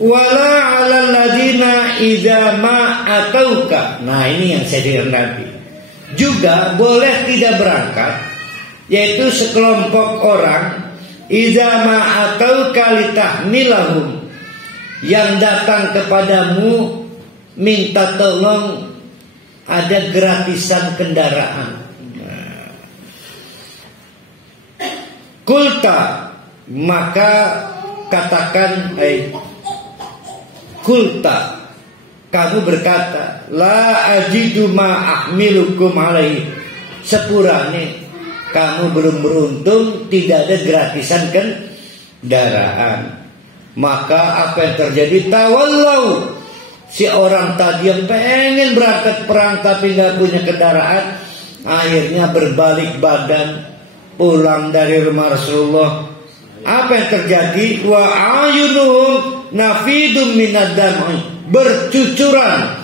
Wala 'alal ladina idza ma atauka. Nah, ini yang saya bilang tadi. Juga boleh tidak berangkat, yaitu sekelompok orang idza ma atauka litahmilahum, yang datang kepadamu minta tolong ada gratisan kendaraan. Kulta, maka katakan, kulta, kamu berkata, la ajidu ma ahmilukum alaihi, sepurane kamu belum beruntung, tidak ada gratisan kendaraan. Maka apa yang terjadi? Tawallau, si orang tadi yang pengen berangkat perang tapi nggak punya kendaraan, akhirnya berbalik badan pulang dari rumah Rasulullah. Apa yang terjadi? Wa ayunuhum nafidum minad dam'i, bercucuran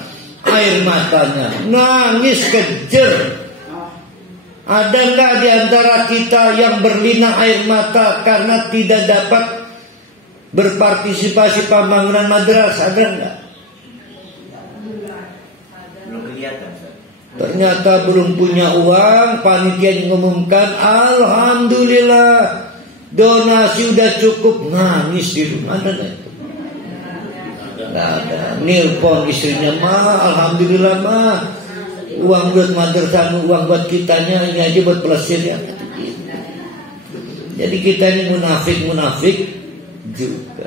air matanya, nangis kejer. Ada nggak di antara kita yang berlinang air mata karena tidak dapat berpartisipasi pembangunan madrasah? Ada nggak? Ternyata belum punya uang, panitia mengumumkan, alhamdulillah donasi udah cukup, nangis di rumah. Ada nggak itu? Nggak ada. Nelpon istrinya, ma, alhamdulillah ma, uang buat madrasah, uang buat kitanya, ini aja buat pelesir ya. Jadi kita ini munafik juga.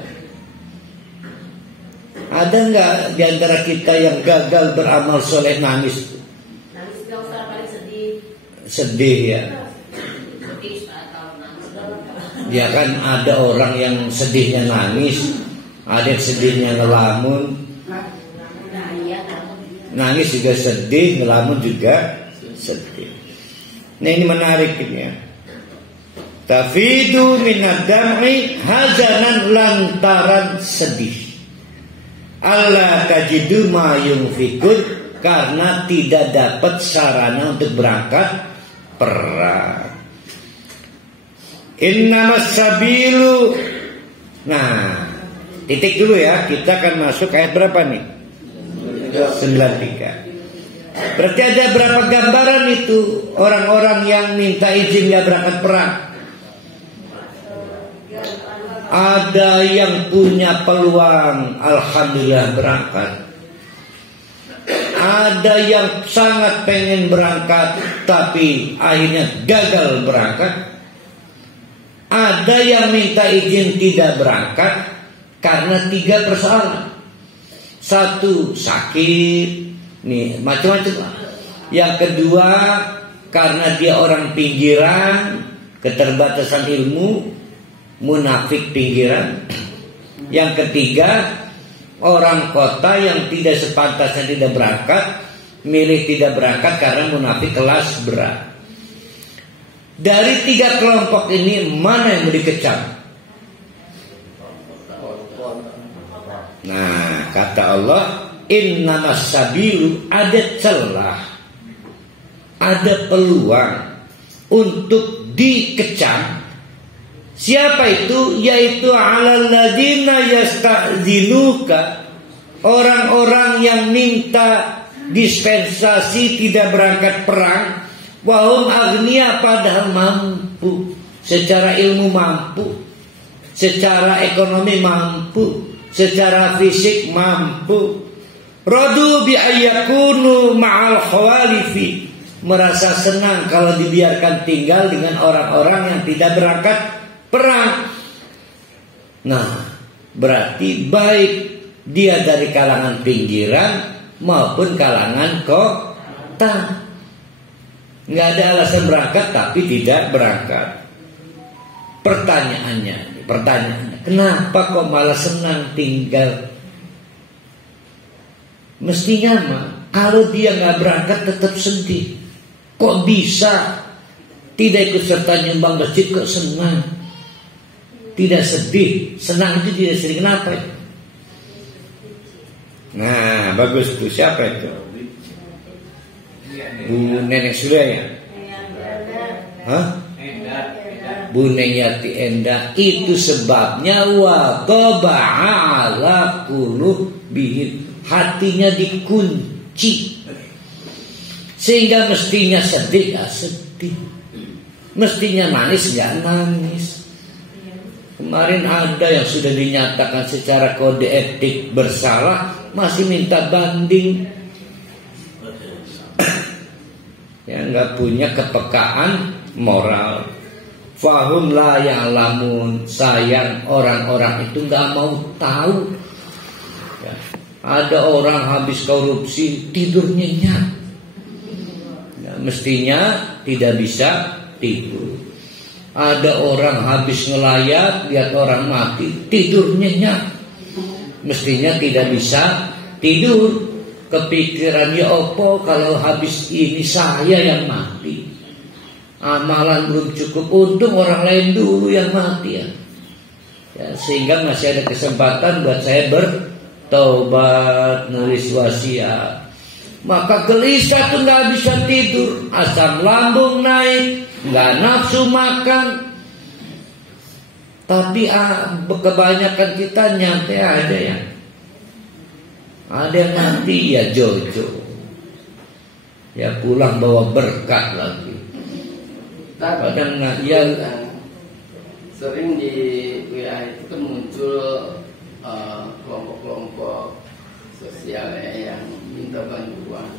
Ada nggak di antara kita yang gagal beramal soleh nangis? Sedih ya. Ya kan ada orang yang sedihnya nangis, ada yang sedihnya ngelamun. Nangis juga sedih, ngelamun juga sedih. Nah, ini menarik ini ya. Tafidu minad dam'i hazanan, lantaran sedih. Allah tajidu ma yunfikun, karena tidak dapat sarana untuk berangkat perang. Innamas sabilu. Nah, titik dulu ya. Kita akan masuk ayat berapa nih? 93. Berarti ada berapa gambaran itu orang-orang yang minta izin ya berangkat perang. Ada yang punya peluang, alhamdulillah berangkat. Ada yang sangat pengen berangkat tapi akhirnya gagal berangkat. Ada yang minta izin tidak berangkat karena 3 persoalan. 1, sakit, nih macam-macam. Yang kedua, karena dia orang pinggiran, keterbatasan ilmu, munafik pinggiran. Yang ketiga, orang kota yang tidak sepantasnya tidak berangkat, milih tidak berangkat karena munafik kelas berat. Dari 3 kelompok ini mana yang mau dikecam? Nah, kata Allah, innamas sabilu, ada celah, ada peluang untuk dikecam. Siapa itu? Yaitu alal ladina yasta'dzinuka, orang-orang yang minta dispensasi tidak berangkat perang, wahum agniya, padahal mampu, secara ilmu mampu, secara ekonomi mampu, secara fisik mampu. Radu bi ayyakunu ma'al khawalifi, merasa senang kalau dibiarkan tinggal dengan orang-orang yang tidak berangkat perang. Nah, berarti baik dia dari kalangan pinggiran maupun kalangan kota, nggak ada alasan berangkat tapi tidak berangkat. Pertanyaannya, kenapa kok malah senang tinggal? Mestinya mah kalau dia nggak berangkat tetap sedih. Kok bisa tidak ikut serta nyumbang masjid kok senang? Tidak sedih, senang itu tidak sedih. Kenapa? Nah, bagus tuh. Siapa itu? Bu Nenek Surya ya? Hah? Bunayati enda itu sebabnya wa qaba'a ala qulubihim, hatinya dikunci sehingga mestinya sedih ya sedih, mestinya nangis ya nangis. Kemarin ada yang sudah dinyatakan secara kode etik bersalah masih minta banding. Yang nggak punya kepekaan moral. Fahum la ya'lamun, sayang orang-orang itu nggak mau tahu. Ya. Ada orang habis korupsi tidur nyenyak, ya, mestinya tidak bisa tidur. Ada orang habis ngelayat lihat orang mati tidur nyenyak, mestinya tidak bisa tidur. Kepikirannya opo kalau habis ini saya yang mati. Amalan belum cukup, untung orang lain dulu yang mati ya. Sehingga masih ada kesempatan buat saya bertobat, nulis wasiat. Maka gelisah tuh nggak bisa tidur, asam lambung naik, nggak nafsu makan. Tapi kebanyakan kita nyantai aja ya. Ada yang mati ya jojo, ya pulang bawa berkat lagi. Kadang ya sering di wilayah itu kan muncul kelompok-kelompok sosial yang minta bantuan,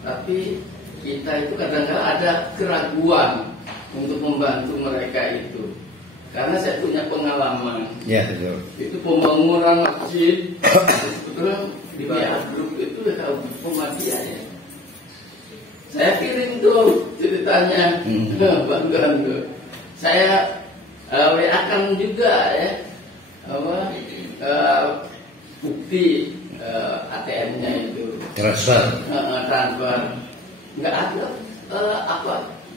tapi kita itu kadang-kadang ada keraguan untuk membantu mereka itu, karena saya punya pengalaman. Ya betul. Itu pembangunan masjid sebetulnya di wilayah grup itu ada pematian ya. Saya kirim tuh ceritanya, bantuan tuh. Saya WA-kan juga ya, bukti ATM-nya itu. Transfer. Nggak ada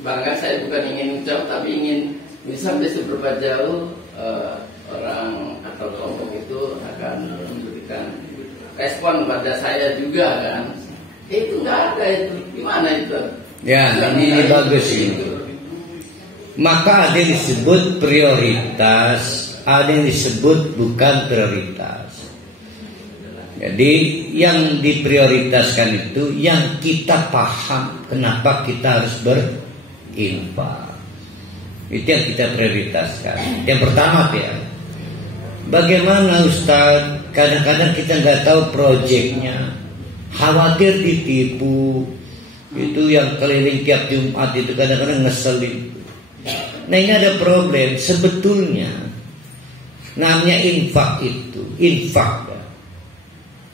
bangga saya bukan ingin ucap, tapi ingin sampai seberapa jauh orang atau kelompok itu akan memberikan respon pada saya juga kan. Itu nggak ada itu, gimana itu? Ya, ini bagus ini. Maka ada yang disebut prioritas, ada yang disebut bukan prioritas. Jadi yang diprioritaskan itu yang kita paham kenapa kita harus berinfak. Itu yang kita prioritaskan. Yang pertama ya, bagaimana Ustaz? Kadang-kadang kita nggak tahu proyeknya. Khawatir ditipu. Itu yang keliling tiap Jumat itu kadang-kadang ngeselin. Nah ini ada problem. Sebetulnya namanya infak itu, infak ya.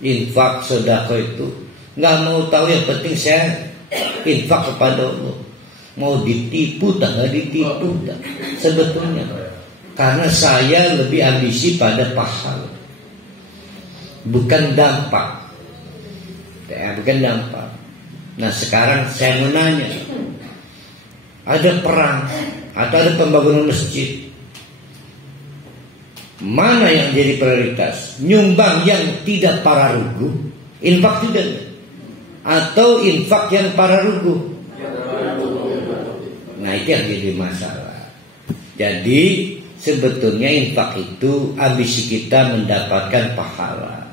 Infak sedekah itu nggak mau tahu, yang penting saya infak kepada Allah. Mau ditipu tak nggak ditipu tak. Sebetulnya karena saya lebih ambisi pada pahala, bukan dampak. Ya, bukan dampak. Nah sekarang saya mau nanya, ada perang atau ada pembangunan masjid, mana yang jadi prioritas? Nyumbang yang tidak para rugu, infak tidak, atau infak yang para rugu? Nah itu yang jadi masalah. Jadi sebetulnya infak itu ambisi kita mendapatkan pahala.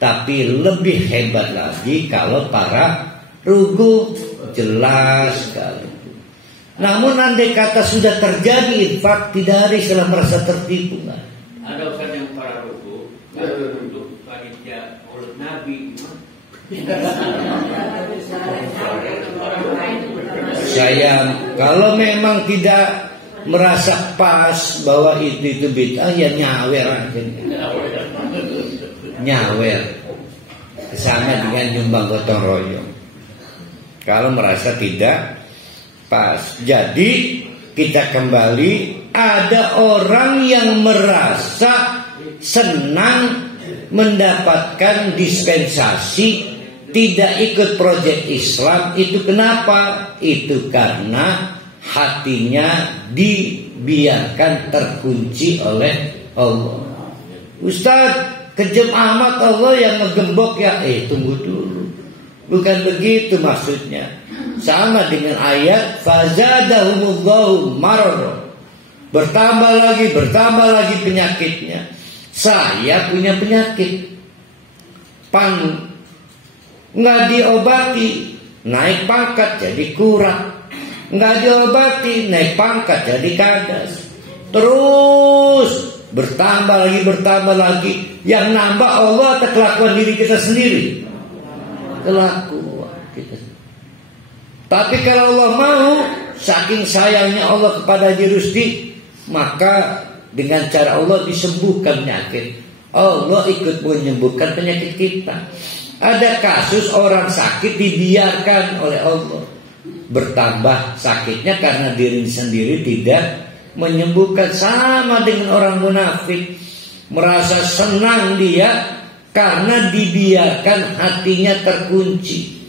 Tapi lebih hebat lagi kalau para rugu, jelas sekali. Namun andai kata sudah terjadi infak, tidak ada istilah merasa tertipu kan? Ada Ustaz yang para rugu untuk panitia Maulid Nabi. Saya kalau memang tidak merasa pas bahwa itu bid'ah, ya nyawer aja. Nyawer kesana dengan nyumbang gotong royong kalau merasa tidak pas. Jadi kita kembali, ada orang yang merasa senang mendapatkan dispensasi, tidak ikut proyek Islam. Itu kenapa? Itu karena hatinya dibiarkan terkunci oleh Allah. Ustaz, kejam amat Allah yang ngegembok ya. Tunggu dulu, bukan begitu maksudnya. Sama dengan ayat fazadahumullahu marra, bertambah lagi penyakitnya. Saya punya penyakit nggak diobati, naik pangkat jadi kurang. Nggak diobati, naik pangkat jadi kandas. Terus bertambah lagi. Yang nambah Allah atau kelakuan diri kita sendiri? Kelakuan kita. Tapi kalau Allah mau, saking sayangnya Allah kepada Rusti, maka dengan cara Allah disembuhkan penyakit. Allah ikut menyembuhkan penyakit kita. Ada kasus orang sakit dibiarkan oleh Allah, bertambah sakitnya karena diri sendiri tidak menyembuhkan. Sama dengan orang munafik, merasa senang dia karena dibiarkan hatinya terkunci.